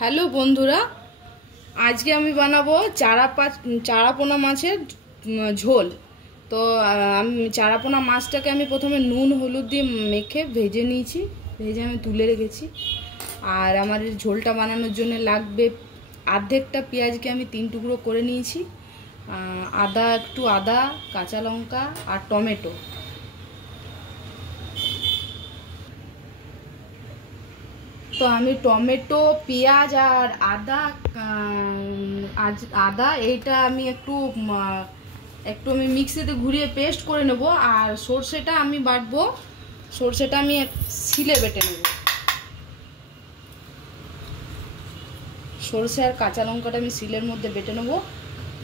Hello বন্ধুরা, আজকে আমি বানাবো চারাপোনা মাছের ঝোল। তো আমি চারাপোনা মাছটাকে আমি প্রথমে নুন হলুদ দিয়ে মেখে ভেজে নিয়েছি, ভেজে আমি তুলে রেখেছি। আর আমার ঝোলটা বানানোর জন্য লাগবে অর্ধেকটা পেঁয়াজকে আমি 3 টুকরো করে নিয়েছি, একটু আদা, কাঁচা লঙ্কা আর টমেটো। তো আমি টমেটো, পেঁয়াজ আর আদা এইটা আমি একটু আমি মিক্সিতে ঘুরিয়ে পেস্ট করে নেব। আর সর্ষেটা আমি বাটবো, সর্ষেটা আমি শিলে বেটে নেব। সর্ষে আর কাঁচা লঙ্কাটা আমি শিলের মধ্যে বেটে নেব।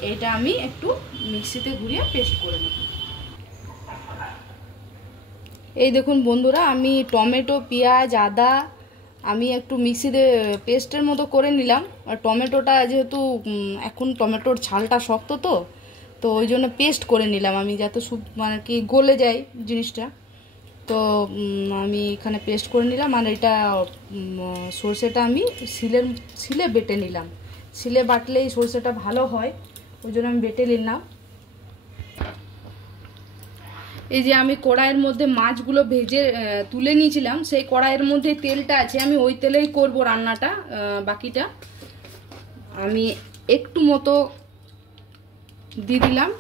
এইটা আমি একটু মিক্সিতে ঘুরিয়ে পেস্ট করে নেব। এই দেখুন বন্ধুরা, আমি টমেটো, পেঁয়াজ, আদা আমি একটু মিক্সিতে পেস্টের মতো করে নিলাম। আর টমেটোটা যেহেতু এখন টমেটোর ছালটা শক্ত, তো ওই জন্য পেস্ট করে নিলাম আমি, যাতে মানে কি গলে যায় জিনিসটা। তো আমি এখানে পেস্ট করে নিলাম। আর এটা সর্ষেটা আমি শিলে বেটে নিলাম। শিলে বাটলেই সর্ষেটা ভালো হয়, ওই জন্য আমি বেটে নিলাম। এই যে আমি কড়াইয়ের মধ্যে মাছগুলো ভেজে তুলে নিয়েছিলাম, সেই কড়াইয়ের মধ্যে তেলটা আছে, আমি ওই তেলেই করব রান্নাটা। বাকিটা আমি একটু মতো দিয়ে দিলাম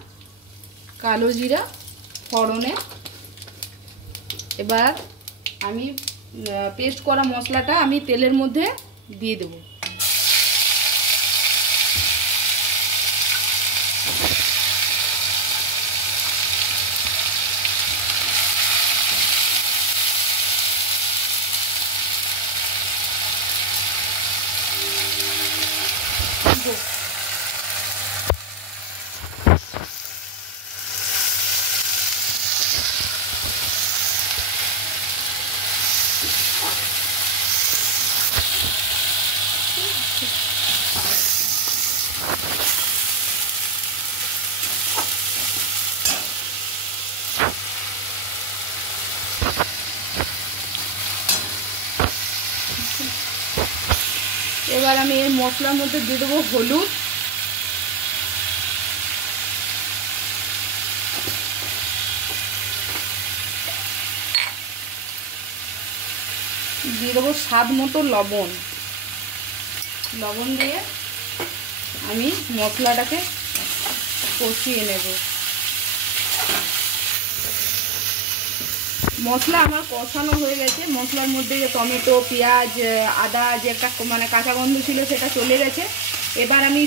কালো জিরা ফোড়নে। এবার আমি পেস্ট করা মশলাটা আমি তেলের মধ্যে দিয়ে দেব। এবার আমি এই মশলার মধ্যে দিয়ে দেবো হলুদ, দিয়ে দেবো স্বাদ মতো লবণ। লবণ দিয়ে আমি মশলাটাকে কষিয়ে নেব। মশলা আমার কষানো হয়ে গেছে। মশলার মধ্যে যে টমেটো, পেঁয়াজ, আদা যে একটা মানে কাঁচা গন্ধ ছিল সেটা চলে গেছে। এবার আমি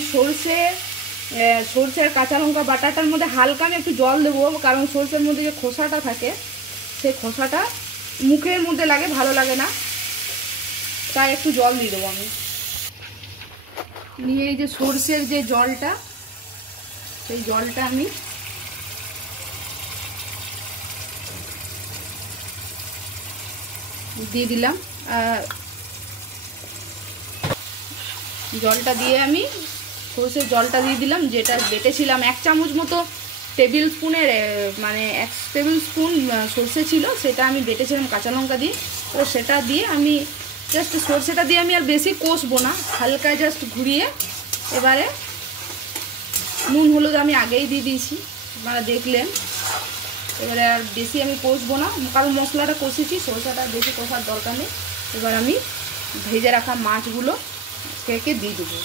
সর্ষের কাঁচা লঙ্কা বাটাটার মধ্যে হালকা আমি একটু জল দেবো, কারণ সর্ষের মধ্যে যে খোসাটা থাকে সেই খোসাটা মুখের মধ্যে লাগে, ভালো লাগে না, তাই একটু জল দিয়ে দেবো আমি। নিয়ে এই যে সর্ষের যে জলটা, সেই জলটা আমি দিয়ে দিলাম। জলটা দিয়ে আমি সর্ষের জলটা দিয়ে দিলাম, যেটা বেটেছিলাম 1 চামচ মতো, টেবিল স্পুনের মানে 1 টেবিল স্পুন সর্ষে ছিল, সেটা আমি বেটেছিলাম কাঁচা লঙ্কা দিয়ে। তো সেটা দিয়ে আমি জাস্ট সর্ষেটা দিয়ে আমি আর বেশি কষবো না, হালকা জাস্ট ঘুরিয়ে এবারে নুন হলুদ আমি আগেই দিয়ে দিয়েছি, আপনারা দেখলেন। এবারে আর বেশি আমি কষবো না, কারণ মশলাটা কষেছি, সরষাটা বেশি কষার দরকার নেই। এবার আমি ভেজে রাখা মাছগুলো থেকে দিয়ে দেবো।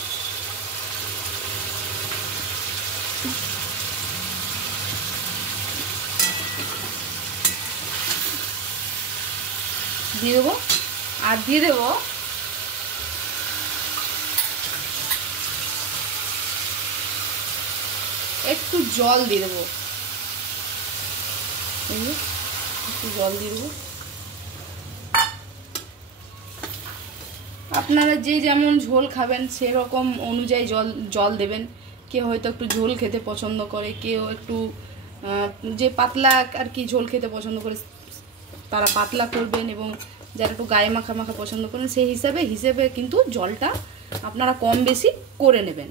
দিয়ে দেবো আর দিয়ে দেবো একটু জল দিয়ে দেবো। একটু জল দিয়ে দেবো। আপনারা যে যেমন ঝোল খাবেন সেরকম অনুযায়ী জল দেবেন। কেউ হয়তো একটু ঝোল খেতে পছন্দ করে, কেউ একটু যে পাতলা আর কি ঝোল খেতে পছন্দ করে তারা পাতলা করবেন, এবং যারা একটু গায়ে মাখা মাখা পছন্দ করেন সেই হিসেবে কিন্তু জলটা আপনারা কম বেশি করে নেবেন।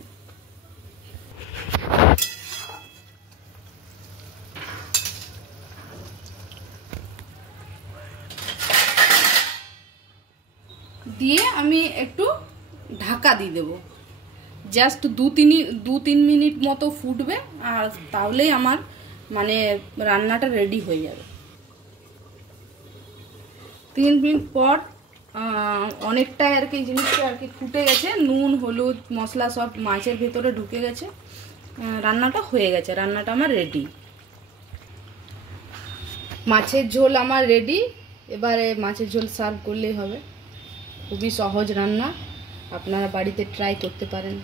দিয়ে আমি একটু ঢাকা দিয়ে দেবো। জাস্ট দু তিন মিনিট মতো ফুটবে, আর তাহলেই আমার মানে রান্নাটা রেডি হয়ে যাবে। 3 মিনিট পর অনেকটাই আর কি জিনিসটা আর কি ফুটে গেছে, নুন হলুদ মশলা সব মাছের ভেতরে ঢুকে গেছে, রান্নাটা হয়ে গেছে, রান্নাটা আমার রেডি। মাছের ঝোল আমার রেডি। এবারে মাছের ঝোল সার্ভ করলেই হবে। খুবই সহজ রান্না, আপনারা বাড়িতে ট্রাই করতে পারেন।